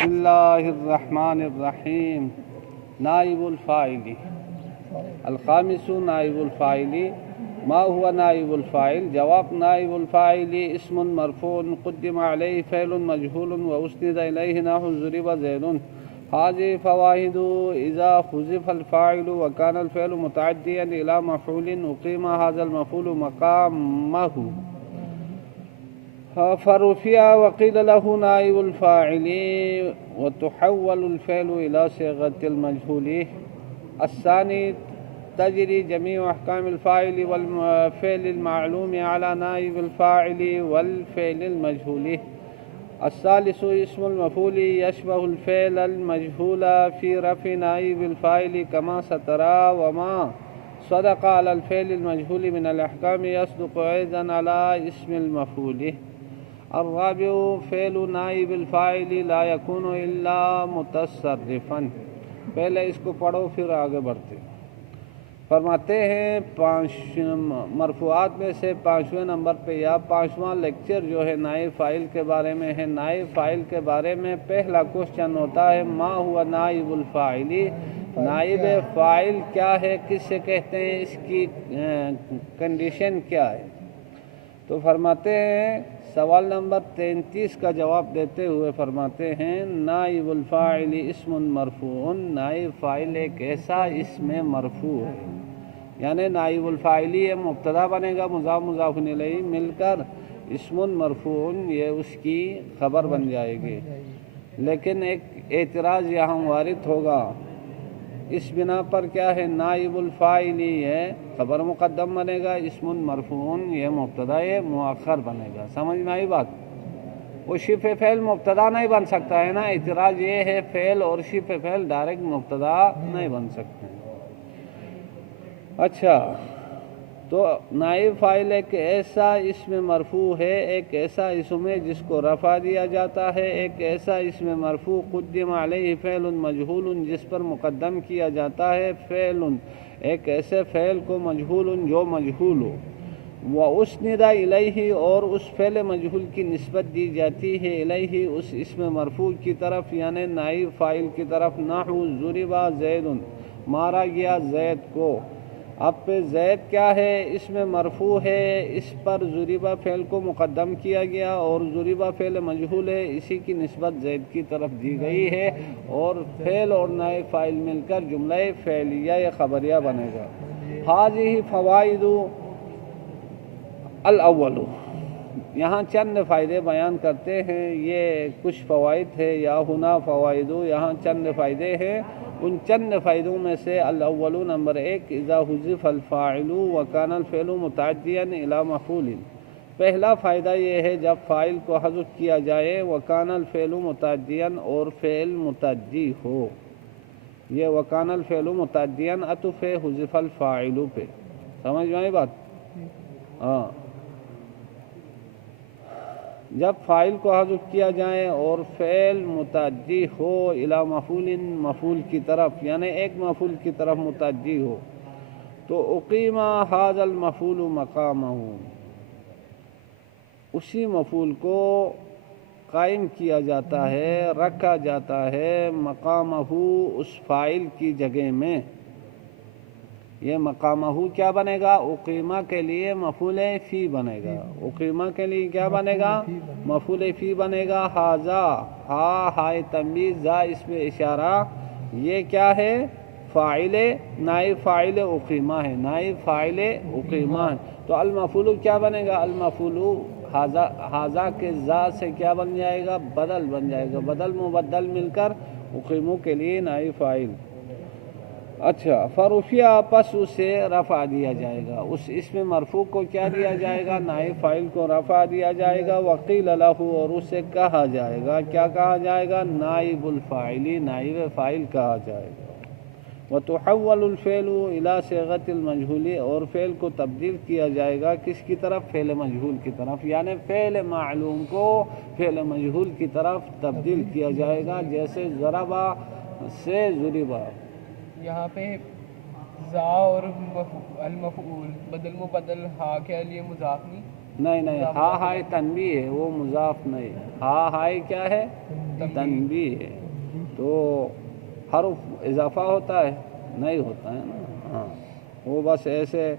بسم الله الرحمن الرحیم. نائب الفاعل. الخامس نائب الفاعل. ما هو نائب الفاعل؟ جواب: نائب الفاعل اسم مرفوع قدم عليه فعل مجهول وأسند إليه نحو ضرب زيد. هذه فوائد: إذا حذف الفاعل وكان الفعل متعديا إلى مفعول أقيم هذا المفعول مقامه فرفع وقيل له نائب الفاعل وتحول الفعل إلى صيغة المجهول. الثاني: تجري جميع أحكام الفاعل والفعل المعلوم على نائب الفاعل والفعل المجهول. الثالث: اسم المفعول يشبه الفعل المجهول في رفع نائب الفاعل كما سترى، وما صدق على الفعل المجهول من الأحكام يصدق أيضا على اسم المفعول. الرابع: فعل نائب الفاعل لا يكون إلا متصرفا. پہلے اس کو پڑھو پھر آگے بڑھتے. فرماتے ہیں مرفوعات میں سے 5ویں نمبر پہ یا 5واں لیکچر جو ہے نائب فاعل کے بارے میں ہے. نائب فاعل کے بارے میں پہلا کوشچن ہوتا ہے: ما ہوا نائب الفاعل؟ نائب فاعل کیا ہے، کس سے کہتے ہیں، اس کی کنڈیشن کیا ہے؟ تو فرماتے ہیں سوال نمبر 33 کا جواب دیتے ہوئے فرماتے ہیں: نائب الفاعل اسم مرفوع. نائب فاعل ایک ایسا اسم مرفوع ہے، یعنی نائب الفاعل یہ مبتدا بنے گا، مضاف مضاف الیہ مل کر اسم مرفوع، یہ اس کی خبر بن جائے گی. لیکن ایک اعتراض یہاں وارد ہوگا، اس بنا پر کیا ہے، نائب الفاعل ہے خبر مقدم بنے گا، اسم مرفوع یہ مبتدا مؤخر بنے گا. سمجھ میں آئی بات؟ وہ شبہ فعل مبتدا نہیں بن سکتا ہے نا. اعتراض یہ ہے فعل اور شبہ فعل ڈائریکٹ مبتدا نہیں بن سکتے. اچھا، تو نائب فاعل ایک ایسا اسم مرفوع ہے، ایک ایسا اسم ہے جس کو رفع دیا جاتا ہے، ایک ایسا اسم مرفوع قدم علیہ فعل مجہول جس پر مقدم کیا جاتا ہے فعل، ایک ایسے فعل کو مجہول جو مجہول ہو، وَأُسْنِدَ إِلَيْهِ اور اس فعل مجہول کی نسبت دی جاتی ہے الیہ اس اسم مرفوع کی طرف، یعنی نائب فاعل کی طرف. نحو ضرب زید، مارا گیا زید کو. اب پہ زید کیا ہے، اسم مرفوع ہے، اس پر ضربہ فعل کو مقدم کیا گیا اور ضربہ فعل مجہول ہے، اسی کی نسبت زید کی طرف دی گئی ہے، اور فعل اور نائب فاعل مل کر جملہ فعلیہ یا خبریہ بنے گا. ہذہ فوائد الاول، یہاں چند فائدے بیان کرتے ہیں. یہ کچھ فوائد ہے، یا ہنا فوائد، یہاں چند فائدے ہیں. ان چند فائدوں میں سے الاول نمبر 1: اذا حذف الفاعل وكان الفعل متعديا الى مفعول. پہلا فائدہ یہ ہے جب فاعل کو حذف کیا جائے، وكان الفعل متعديا اور فعل متعدی ہو. یہ وكان الفعل متعديا عطف ہے حذف الفاعل پہ. سمجھ میں آئی بات؟ ہاں، جب فاعل کو حذف کیا جائے اور فعل متعدی ہو الی مفعول، مفعول کی طرف، یعنی ایک مفعول کی طرف متعدی ہو، تو اقیم ھذا المفعول مقامہ، اسی مفعول کو قائم کیا جاتا ہے، رکھا جاتا ہے مقامہ اس فاعل کی جگہ میں. یہ مقامہ کیا بنے گا؟ اقیمہ کے لیے مفعول فی بنے گا. اقیمہ کے لیے کیا بنے گا؟ مفعول فی بنے گا. ھذا، ہا ہائے تنبیہ، ذا اس میں اشارہ، یہ کیا ہے؟ فاعل، نائب فاعل اقیمہ ہے، نائب فاعل اقیمہ ہے. تو المفعول کیا بنے گا؟ المفعول ھذا کے ذا سے کیا بن جائے گا؟ بدل بن جائے گا. بدل مبدل مل کر اقیموں کے لیے نائب فاعل. اچھا، فرفیہ، پس اسے رفع دیا جائے گا. اس اسم مرفوع کو کیا دیا جائے گا؟ نائب فاعل کو رفع دیا جائے گا. وقیل لہ، اور اسے کہا جائے گا، کیا کہا جائے گا؟ نائب الفاعل، نائب فاعل کہا جائے گا. وتحول الفعل الی صیغۃ المجہول، اور فعل کو تبدیل کیا جائے گا کس کی طرف؟ فعل مجہول کی طرف، یعنی فعل معلوم کو فعل مجہول کی طرف تبدیل کیا جائے گا. جیسے ضربہ سے ضربہ. یہاں پہ ذا اور المفعول بدل مبدل ہا کے لیے مضاف نہیں. نہیں نہیں، ہا ہائے تنبیہ ہے، وہ مضاف نہیں، ہا ہائے کیا ہے؟ تنبیہ ہے، تو حرف اضافہ ہوتا ہے؟ نہیں ہوتا ہے نا، ہاں وہ بس ایسے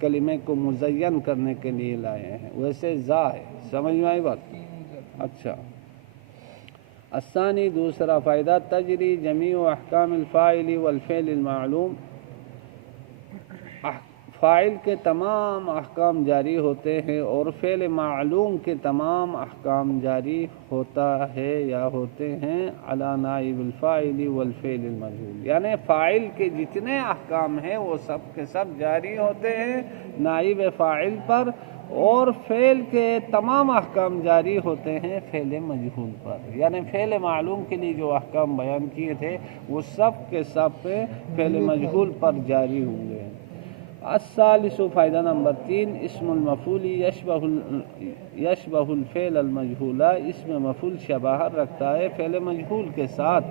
کلمے کو مزین کرنے کے لیے لائے ہیں، ویسے زا ہے، سمجھ میں آئی بات؟ اچھا، الثانی دوسرا فائدہ، تجری جمیع احکام الفاعل والفعل المعلوم، فاعل کے تمام احکام جاری ہوتے ہیں اور فعل معلوم کے تمام احکام جاری ہوتا ہے یا ہوتے ہیں علی نائب الفاعل والفعل المجہول، یعنی فاعل کے جتنے احکام ہیں وہ سب کے سب جاری ہوتے ہیں نائب فاعل پر، اور فعل کے تمام احکام جاری ہوتے ہیں فعل مجہول پر، یعنی فعل معلوم کے لیے جو احکام بیان کیے تھے وہ سب کے سب پہ فعل مجہول پر جاری ہوں گے۔ الثالث فائدہ نمبر 3، اسم المفعول یشبہ الفعل المجہول، اسم مفعول شباہت رکھتا ہے فعل مجہول کے ساتھ،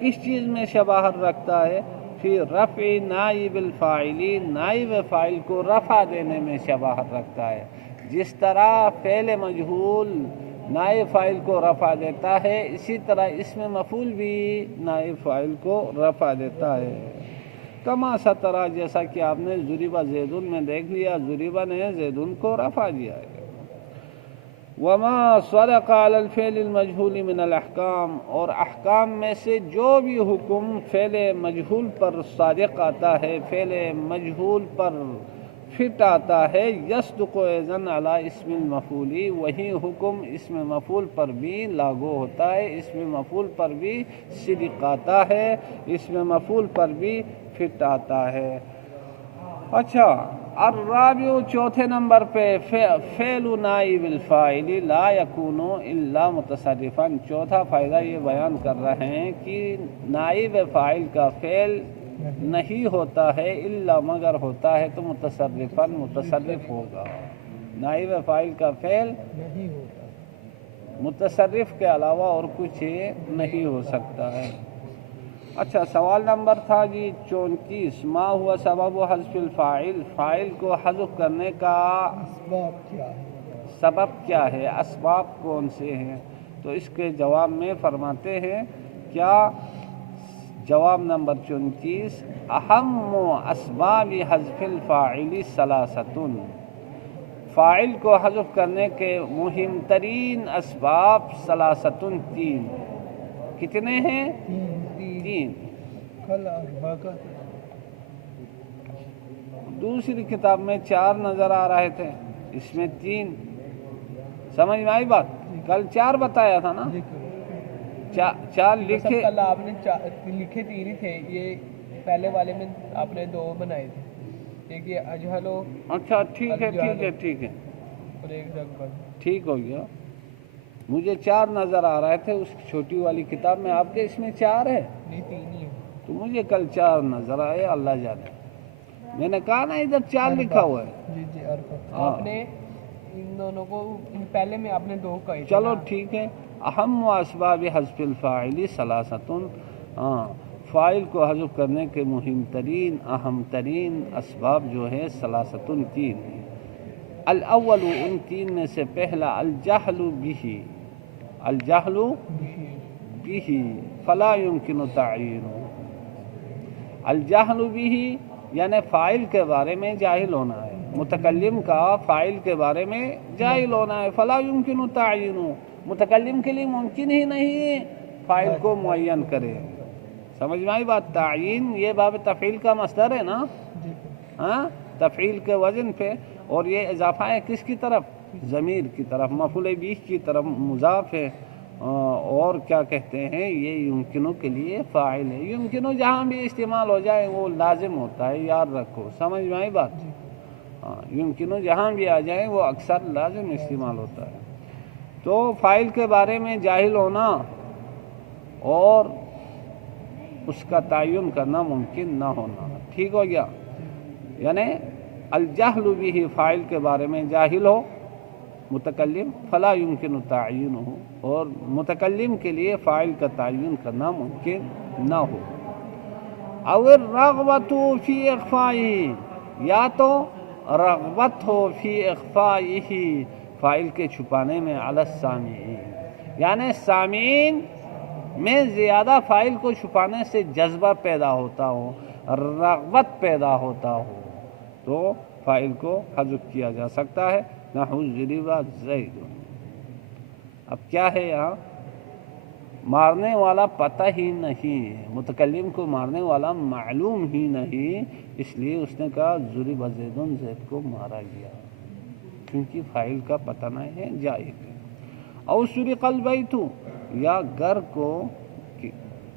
کس چیز میں شباہت رکھتا ہے؟ فی رفع نائب الفاعل، نائب فاعل کو رفع دینے میں شباہت رکھتا ہے، جس طرح فعل مجہول نائب فاعل کو رفع دیتا ہے اسی طرح اسم مفعول بھی نائب فاعل کو رفع دیتا ہے، کما سترا جیسا کہ آپ نے ضریبہ زیدن میں دیکھ لیا، ضریبہ نے زیدن کو رفع دیا ہے۔ وما صدق علی الفعل المجہول من الاحکام، اور احکام میں سے جو بھی حکم فعل مجہول پر صادق آتا ہے، فعل مجہول پر فٹ آتا ہے، یصدق اذن علی اسم المفعول، وہی حکم اسم مفعول پر بھی لاگو ہوتا ہے، اسم مفعول پر بھی صدق آتا ہے، اسم مفعول پر بھی فٹ آتا ہے۔ اچھا، الرابع چوتھے نمبر پہ، فعل نائب الفاعل لا یکون الا متصرفا، چوتھا فائدہ یہ بیان کر رہے ہیں کہ نائب فاعل کا فعل نہیں ہوتا ہے الا مگر ہوتا ہے تو متصرفا، متصرف ہوگا، نائب فاعل کا فعل متصرف کے علاوہ اور کچھ نہیں ہو سکتا ہے۔ اچھا، سوال نمبر تھا جی 34، ما ہوا سبب حذف الفاعل، فاعل کو حذف کرنے کا سبب کیا ہے، اسباب کون سے ہیں؟ تو اس کے جواب میں فرماتے ہیں کیا؟ جواب نمبر 34، اہم اسباب حذف الفاعل ثلاثۃ، فاعل کو حذف کرنے کے مہم ترین اسباب ثلاثۃ، تین، کتنے ہیں؟ تین۔ دوسری کتاب میں 4 نظر آ رہے تھے، اس میں 3، سمجھ میں آئی بات؟ کل 4 بتایا تھا نا، 4 لکھے، کل آپ نے لکھے 3 ہی تھے، یہ پہلے والے میں آپ نے 2 بنائے تھے، ایک یہ اجہلو، اچھا ٹھیک ہے ٹھیک ہے ٹھیک ہے، اور ایک جگبر، ٹھیک ہو گیا، مجھے 4 نظر آ رہے تھے اس چھوٹی والی کتاب میں، آپ کے اس میں 4 ہے؟ نہیں 3 ہی ہے، تو مجھے کل 4 نظر آئے، اللہ جانے، میں نے کہا نا ادھر 4 لکھا ہوا ہے۔ جی جی، آپ نے ان دونوں کو پہلے میں آپ نے 2 کہے تھے، چلو ٹھیک ہے، اہم اسباب حذف الفاعل ثلاثۃ، فاعل کو حذف کرنے کے مہم ترین اہم ترین اسباب جو ہے ثلاثۃ، 3 ہیں۔ الاول، ان 3 میں سے پہلا، الجہل بہ، الجہل بہ فلا يمكن تعیینہ، الجہل بہ یعنی فاعل کے بارے میں جاہل ہونا ہے، متکلم کا فاعل کے بارے میں جاہل ہونا ہے، فلا يمكن تعیینہ، متکلم کے لیے ممکن ہی نہیں فاعل کو معین کرے، سمجھ میں آئی بات؟ تعیین یہ باب تفعیل کا مصدر ہے نا، ہاں، تفعیل کے وزن پہ، اور یہ اضافہ ہے کس کی طرف؟ ضمیر کی طرف، مفعول بہ کی طرف مضاف ہے، اور کیا کہتے ہیں یہ یمکنو کے لیے فاعل ہے، یمکنو جہاں بھی استعمال ہو جائے وہ لازم ہوتا ہے، یاد رکھو، سمجھ میں آئی بات؟ ہاں، یمکنو جہاں بھی آ جائے وہ اکثر لازم استعمال ہوتا ہے۔ تو فاعل کے بارے میں جاہل ہونا اور اس کا تعین کرنا ممکن نہ ہونا، ٹھیک ہو گیا؟ یعنی الجہل بہ، فاعل کے بارے میں جاہل ہو متکلم، فلا يمكن تعینہ، اور متکلم کے لیے فاعل کا تعین کرنا ممکن نہ ہو۔ او الرغبۃ فی اخفائہ، یا تو رغبت ہو فی اخفائہ، فاعل کے چھپانے میں، علی السامعین، یعنی سامعین میں زیادہ فاعل کو چھپانے سے جذبہ پیدا ہوتا ہو، رغبت پیدا ہوتا ہو، تو فاعل کو حذف کیا جا سکتا ہے۔ نحو ضرب زید۔ اب کیا ہے یہاں؟ مارنے والا پتہ ہی نہیں، متکلم کو مارنے والا معلوم ہی نہیں، اس لیے اس نے کہا ضرب زید، زید کو مارا گیا، کیونکہ فاعل کا پتہ نہیں ہے، جائز ہے۔ او سرق البیت، یا گھر کو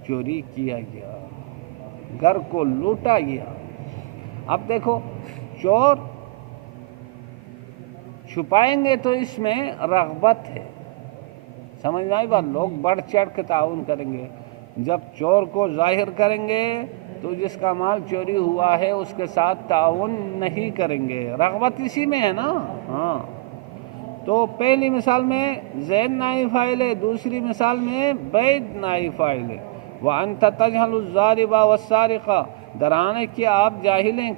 چوری کیا گیا، گھر کو لوٹا گیا۔ اب دیکھو، چور چھپائیں گے تو اس میں رغبت ہے، سمجھ میں آئی بات؟ لوگ بڑھ چڑھ کے تعاون کریں گے۔ جب چور کو ظاہر کریں گے تو جس کا مال چوری ہوا ہے اس کے ساتھ تعاون نہیں کریں گے، رغبت اسی میں ہے نا۔ ہاں، تو پہلی مثال میں زید نائب فاعل ہے، دوسری مثال میں بید نائب فاعل ہے۔ وَأَنْتَ تَجْهَلُ الزَّارِبَ وَالسَّارِقَ، ڈرانے کہ آپ جاہل ہیں،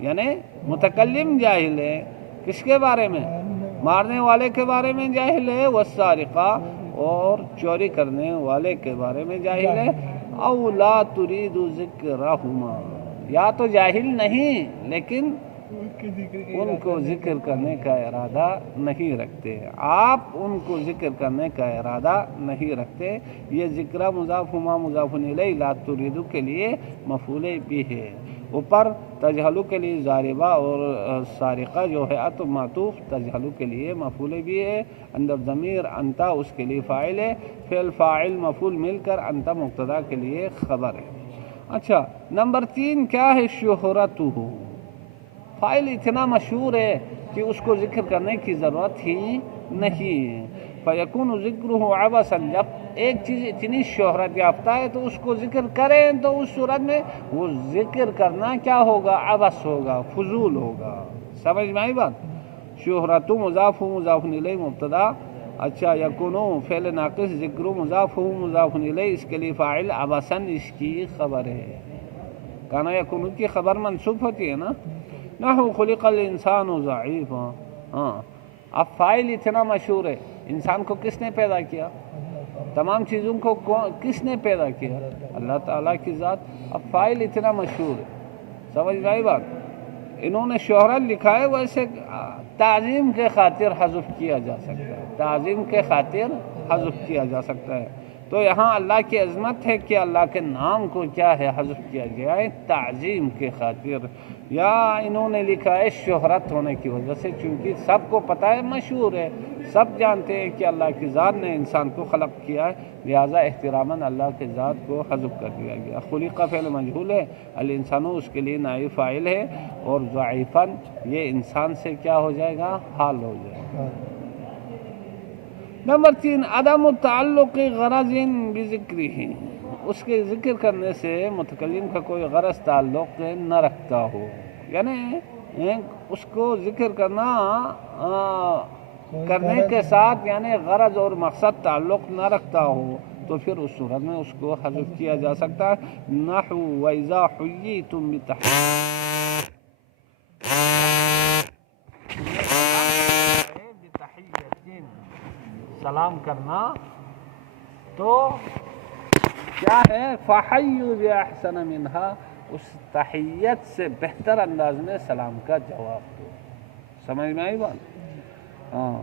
یعنی متکلم جاہل ہے، کس کے بارے میں؟ مارنے والے کے بارے میں جاہل ہے، والسارقہ، اور چوری کرنے والے کے بارے میں جاہل ہے۔ او لا ترید ذکرہما، یا تو جاہل نہیں لیکن ان کو ذکر کرنے کا ارادہ نہیں رکھتے، آپ ان کو ذکر کرنے کا ارادہ نہیں رکھتے۔ یہ ذکر مضاف ہما مضاف الیہ، لا ترید کے لیے مفعول بھی ہے، اوپر تجہلو کے لیے ضاربہ اور سارقہ جو ہے عطف معطوف، تجہلو کے لیے مفعول بھی ہے، اندر ضمیر انتا اس کے لیے فاعل ہے، فعل فاعل مفعول مل کر انتا مبتدا کے لیے خبر ہے۔ اچھا، نمبر 3 کیا ہے؟ شہرتہ، فاعل اتنا مشہور ہے کہ اس کو ذکر کرنے کی ضرورت ہی نہیں ہے۔ فیکون ذکرہ عبثا، جب ایک چیز اتنی شہرت یافتہ ہے تو اس کو ذکر کریں تو اس صورت میں وہ ذکر کرنا کیا ہوگا؟ عبث ہوگا، فضول ہوگا، سمجھ میں آئی بات؟ شہرت مضاف مضاف الیہ مبتدا۔ اچھا، یکون فعل ناقص، ذکر مضاف مضاف الیہ، اس کے لیے فاعل عبثا اس کی خبر ہے، کانا یکون کی خبر منصوب ہوتی ہے نا۔ نحو خلق الانسان ضعیفا، ہاں، اب فاعل اتنا مشہور ہے، انسان کو کس نے پیدا کیا؟ تمام چیزوں کو کس نے پیدا کیا؟ اللہ تعالیٰ کی ذات۔ اب فاعل اتنا مشہور ہے، سمجھ میں آئی بات؟ انہوں نے شہرت لکھا ہے، ویسے تعظیم کے خاطر حذف کیا جا سکتا ہے، تعظیم کے خاطر حذف کیا جا سکتا ہے۔ تو یہاں اللہ کی عظمت ہے کہ اللہ کے نام کو کیا ہے؟ حذف کیا گیا ہے تعظیم کے خاطر، یا انہوں نے لکھا ہے شہرت ہونے کی وجہ سے، چونکہ سب کو پتہ ہے، مشہور ہے، سب جانتے ہیں کہ اللہ کی ذات نے انسان کو خلق کیا ہے، لہذا احتراماً اللہ کی ذات کو حذف کر دیا گیا۔ خلق فعل مجہول ہے، الانسان اس کے لیے نائب فاعل ہے، اور ضعیفاً یہ انسان سے کیا ہو جائے گا؟ حال ہو جائے گا۔ نمبر 3 عدم تعلق غرض بذکرہ، اس کے ذکر کرنے سے متکلم کا کوئی غرض تعلق نہ رکھتا ہو، یعنی اس کو ذکر کرنے کے ساتھ یعنی غرض اور مقصد تعلق نہ رکھتا ہو، تو پھر اس صورت میں اس کو حذف کیا جا سکتا ہے۔ نحو وَإِذَا حُيِّيتُم بِتَحِيَّةٍ، سلام کرنا تو کیا ہے؟ فَحَيُّوا بِأَحْسَنَ مِنْهَا، اس تحیت سے بہتر انداز میں سلام کا جواب دو، سمجھ میں آئی بات؟ ہاں،